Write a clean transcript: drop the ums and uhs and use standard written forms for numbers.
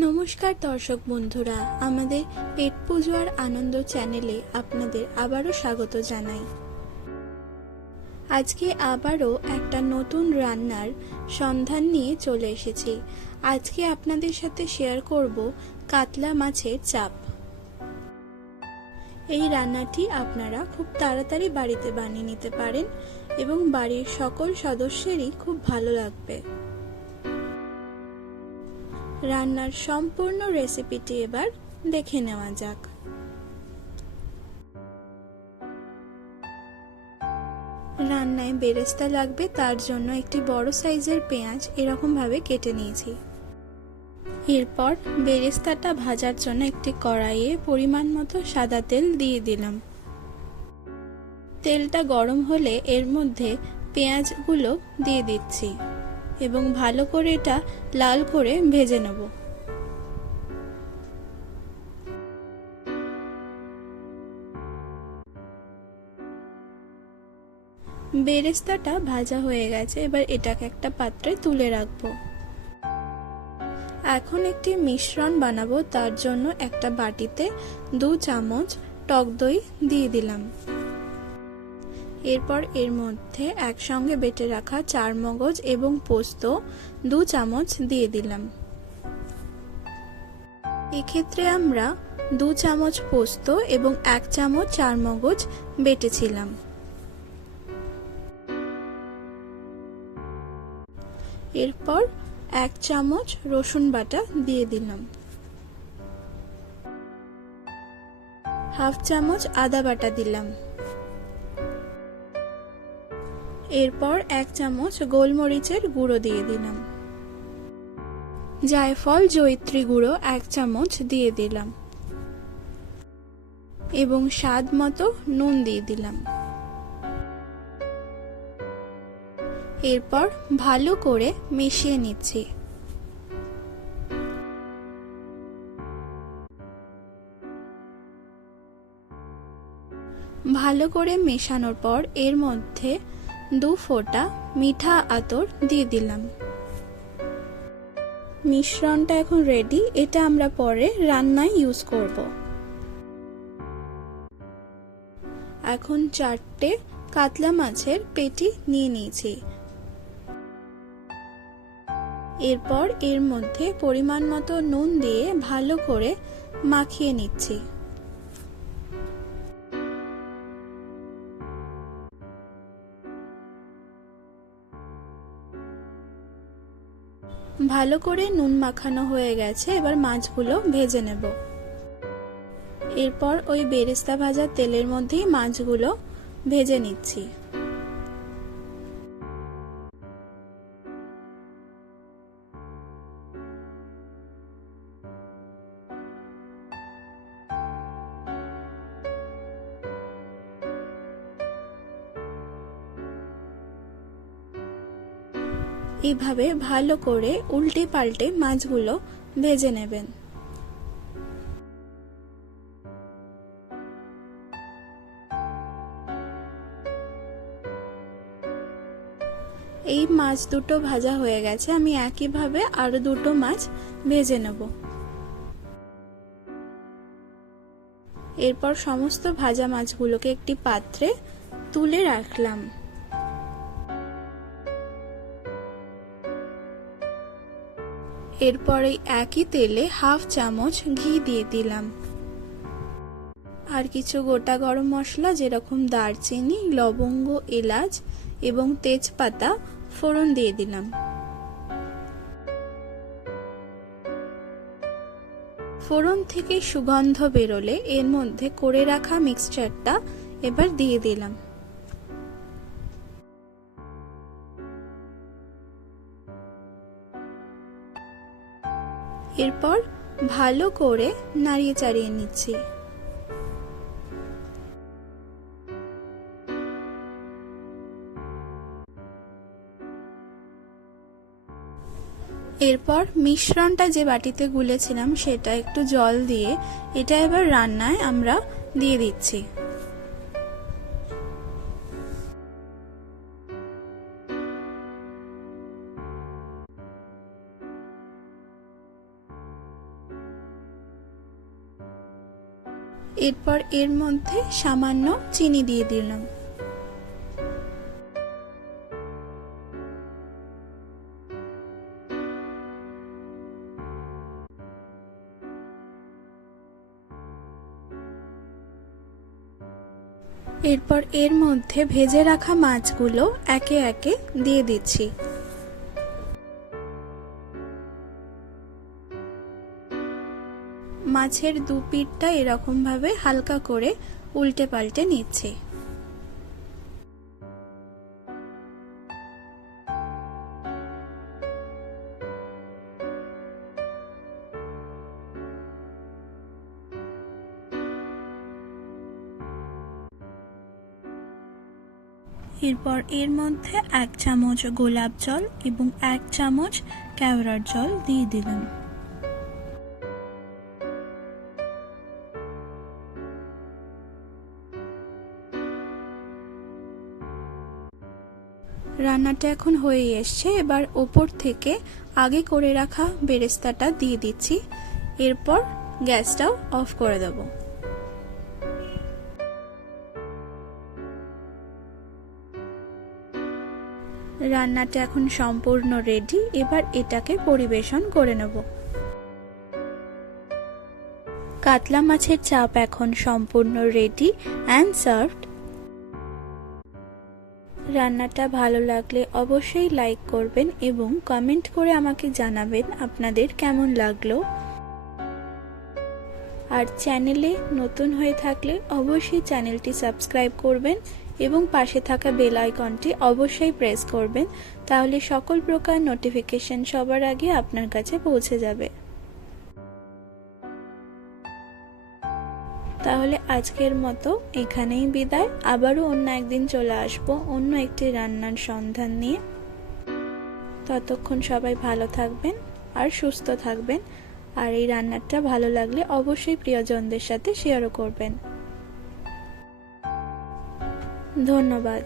নমস্কার দর্শক বন্ধুরা, আমাদের পেট পুজো আর আনন্দ চ্যানেলে আপনাদের আবারও স্বাগত জানাই। আজকে আবারও একটা নতুন রান্নার সন্ধান নিয়ে চলে এসেছি। আজকে আপনাদের সাথে শেয়ার করব কাতলা মাছের চাপ। এই রান্নাটি আপনারা খুব তাড়াতাড়ি বাড়িতে বানিয়ে নিতে পারেন এবং বাড়ির সকল সদস্যেরই খুব ভালো লাগবে। রান্নার সম্পূর্ণ রেসিপিটি এবার দেখে নেওয়া যাক। রান্নায় বেরেস্তা লাগবে, তার জন্য একটি বড় সাইজের পেঁয়াজ এরকম ভাবে কেটে নিয়েছি। এরপর বেরেস্তাটা ভাজার জন্য একটি কড়াইয়ে পরিমাণ মতো সাদা তেল দিয়ে দিলাম। তেলটা গরম হলে এর মধ্যে পেঁয়াজগুলো দিয়ে দিচ্ছি এবং ভালো করে এটা লাল করে ভেজে নেব। বেরেস্তাটা ভাজা হয়ে গেছে, এবার এটাকে একটা পাত্রে তুলে রাখবো। এখন একটি মিশ্রণ বানাবো, তার জন্য একটা বাটিতে 2 চামচ টক দই দিয়ে দিলাম। এরপর এর মধ্যে একসঙ্গে বেটে রাখা চারমগজ এবং পোস্ত 2 চামচ দিয়ে দিলাম। এক্ষেত্রে আমরা 2 চামচ পোস্ত এবং 1 চামচ চারমগজ বেটেছিলাম। এরপর 1 চামচ রসুন বাটা দিয়ে দিলাম। হাফ চামচ আদা বাটা দিলাম। এরপর 1 চামচ গোলমরিচের গুঁড়ো দিয়ে দিলাম। জায়ফল জয়িত্রী গুঁড়ো 1 চামচ দিয়ে দিলাম এবং স্বাদ মতো নুন দিয়ে দিলাম। এরপর ভালো করে মিশিয়ে নিচ্ছি। ভালো করে মেশানোর পর এর মধ্যে 2 ফোঁটা মিঠা আতর দিয়ে দিলাম। মিশ্রণটা এখন রেডি, এটা আমরা পরে রান্নায় ইউজ করব। এখন 4টে কাতলা মাছের পেটি নিয়ে নিয়েছি। এরপর এর মধ্যে পরিমাণ মতো নুন দিয়ে ভালো করে মাখিয়ে নিচ্ছি। ভালো করে নুন মাখানো হয়ে গেছে, এবার মাছগুলো ভেজে নেব। এরপর ওই বেরেস্তা ভাজা তেলের মধ্যেই মাছগুলো ভেজে নিচ্ছি। এইভাবে ভালো করে উল্টে পাল্টে মাছগুলো ভেজে নেবেন। এই মাছ দুটো ভাজা হয়ে গেছে, আমি একইভাবে আরো 2টো মাছ ভেজে নেব। এরপর সমস্ত ভাজা মাছগুলোকে একটি পাত্রে তুলে রাখলাম। এরপরে একই তেলে হাফ চামচ ঘি দিয়ে দিলাম আর কিছু গোটা গরম মশলা যেরকম দারচিনি, লবঙ্গ, এলাচ এবং তেজপাতা ফোড়ন দিয়ে দিলাম। ফোড়ন থেকে সুগন্ধ বেরোলে এর মধ্যে করে রাখা মিক্সচারটা এবার দিয়ে দিলাম। এরপর ভালো করে নাড়িয়ে চাড়িয়ে নিচ্ছি। এরপর মিশ্রণটা যে বাটিতে গুলেছিলাম সেটা একটু জল দিয়ে এটা এবার রান্নায় আমরা দিয়ে দিচ্ছি। এরপর এর মধ্যে সামান্য চিনি দিয়ে দিলাম। এরপর এর মধ্যে ভেজে রাখা মাছগুলো একে একে দিয়ে দিচ্ছি। মাছের দু পিঠটা এরকম ভাবে হালকা করে উল্টে পাল্টে নিচ্ছি। এরপর এর মধ্যে 1 চামচ গোলাপ জল এবং 1 চামচ কেওড়ার জল দিয়ে দিলাম। রান্নাটা এখন হয়ে এসছে। এবার ওপর থেকে আগে করে রাখা বেরেস্তাটা দিয়ে দিচ্ছি। এরপর গ্যাসটাও অফ করে দেব। রান্নাটা এখন সম্পূর্ণ রেডি। এবার এটাকে পরিবেশন করে নেব। কাতলা মাছের চাপ এখন সম্পূর্ণ রেডি অ্যান্ড সার্ভড। রান্নাটা ভালো লাগলে অবশ্যই লাইক করবেন এবং কমেন্ট করে আমাকে জানাবেন আপনাদের কেমন লাগলো। আর চ্যানেলে নতুন হয়ে থাকলে অবশ্যই চ্যানেলটি সাবস্ক্রাইব করবেন এবং পাশে থাকা বেল আইকনটি অবশ্যই প্রেস করবেন, তাহলে সকল প্রকার নোটিফিকেশন সবার আগে আপনার কাছে পৌঁছে যাবে। তাহলে আজকের মতো এখানেই বিদায়। আবারও অন্য একদিন চলে আসবো অন্য একটি রান্নার সন্ধান নিয়ে। ততক্ষণ সবাই ভালো থাকবেন আর সুস্থ থাকবেন। আর এই রান্নাটা ভালো লাগলে অবশ্যই প্রিয়জনদের সাথে শেয়ারও করবেন। ধন্যবাদ।